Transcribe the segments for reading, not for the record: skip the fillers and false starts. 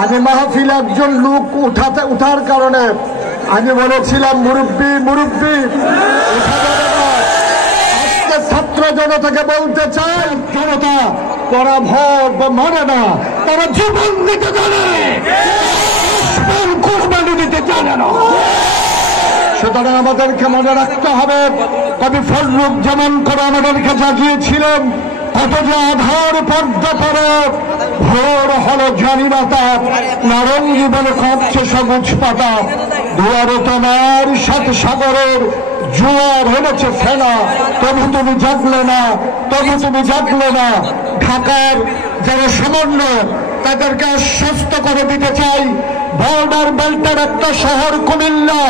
আমি মাহফিলে একজন লোক উঠার কারণে আমি বলেছিলাম মুরব্বী মুরব্বী উঠা যাবে না। আজকে ছাত্র জনতাকে বলতে চাই, জনতা তারা ভোট মানে না, তারা জীবন দিতে জানে, কোরবানি দিতে জানে না। সুতরাং আমাদেরকে মনে রাখতে হবে, কবি ফজলুর যেমন করে আমাদেরকে জাগিয়েছিলেন, অথচ আধার পর্দা পরে ভোর হলো জানিরাতা, নারঙ্গি বলে কাঁপছে সবুজ পাতা, দুয়ারে তোমার সাত সাগরের জোয়ার হয়েছে ফেনা, তবু তুমি জাগলে না, তবু তুমি জাগলে না। ঢাকার যারা সমন্বয় তাদেরকে আশ্বস্ত করে দিতে চাই, বর্ডার বেল্টের একটা শহর কুমিল্লা,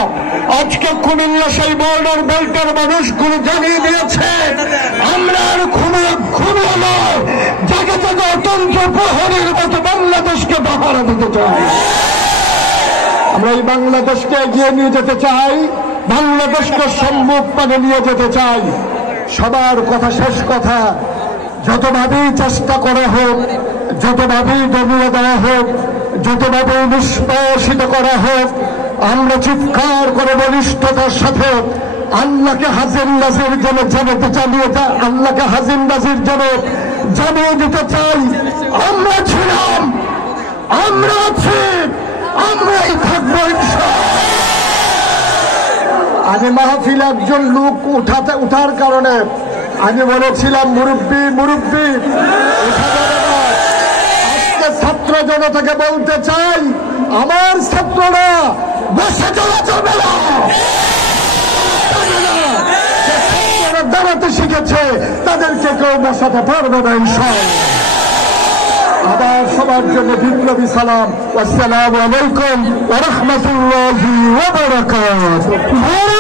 আজকে কুমিল্লা সেই বর্ডার বেল্টের মানুষগুলো জানিয়ে দিয়েছে আমরা আর ঘুমিয়ে নয়, জায়গা জায়গা অত্যন্ত প্রহরীর মতো বাংলাদেশকে পাহারা দিতে চাই। আমরা এই বাংলাদেশকে এগিয়ে নিয়ে যেতে চাই, বাংলাদেশকে সম্মুখ পানে নিয়ে যেতে চাই। সবার কথা শেষ কথা, যতভাবেই চেষ্টা করা হোক, যতভাবেই দমিয়ে দেওয়া হোক, যতভাবেই নিষ্পেষিত করা হোক, আমরা চিৎকার করে বলিষ্ঠতার সাথে আল্লাহকে হাজির নাজির জন্য আল্লাহকে হাজির নাজির জন্য জানিয়ে দিতে চাই, আমরা ছিলাম, আমরা আছি, আমরাই থাকবো ইনশাআল্লাহ। আমি মাহফিলে একজন লোক উঠার কারণে আমি বলেছিলাম মুরব্বী মুরব্বী উঠা যাবে না। আজকে ছাত্র জনতাকে বলতে চাই, আমার ছাত্ররা বসে চলা চলবে না, দাঁড়াতে শিখেছে তাদেরকে কেউ বসাতে পারবে না ইনশাআল্লাহ। আবার সবার জন্য বিপ্লবী সালাম। আসসালামু আলাইকুম ওয়া রাহমাতুল্লাহি ওয়া বারাকাতুহু।